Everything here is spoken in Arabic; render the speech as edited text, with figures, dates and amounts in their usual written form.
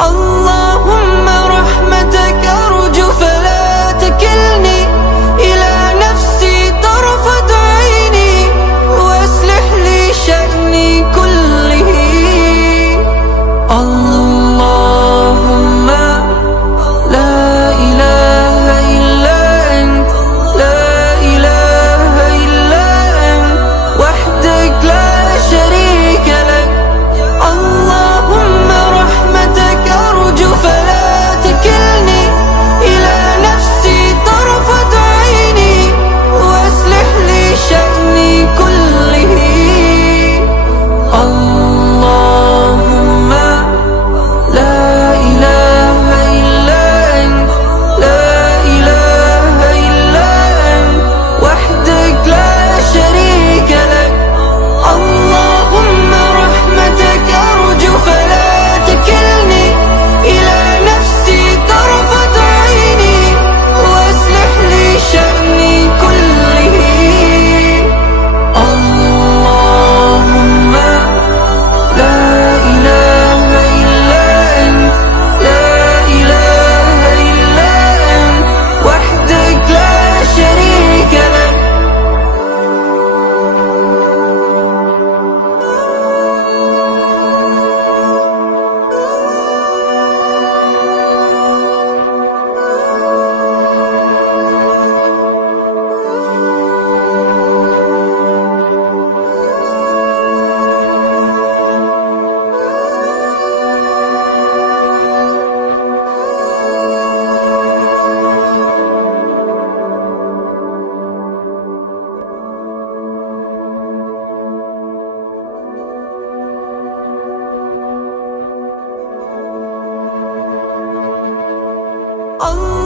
اللهم رحمتك أرجو فلا تكلني إلى نفسي طرفة عيني، وأصلح لي شأني كله. اللهم لا إله إلا أنت، لا إله إلا أنت وحدك لا شريك لك. اللهم رحمتك أرجو فلا تكلني إلى نفسي طرفة عيني، وأصلح لي شأني كله. اللهم لا إله إلا أنت، لا إله إلا أنت وحدك لا شريك لك. اللهم رحمتك أرجو فلا تكلني إلى نفسي طرفة عيني، وأصلح لي شأني كله. اللهم لا إله إلا أنت، لا إله إلا أنت وحدك لا شريك لك. Allah